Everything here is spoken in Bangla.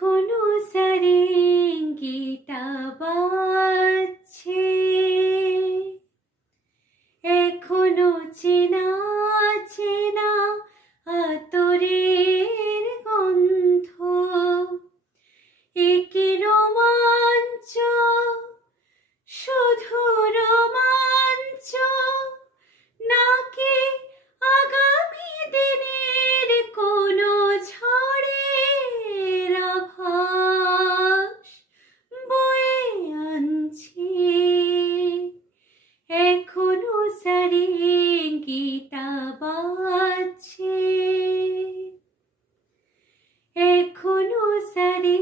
এখনো সারেঙ্গিটা বাজছে, এখনো চেনা চেনা আতরের গন্ধ। একি রোমাঞ্চ, শুধু রোমাঞ্চ, নাকি আগামী দিনের কোনো ঝড়ের আভাস বয়ে আনছে। এখনো সারেঙ্গিটা বাজছে, এখনো সারে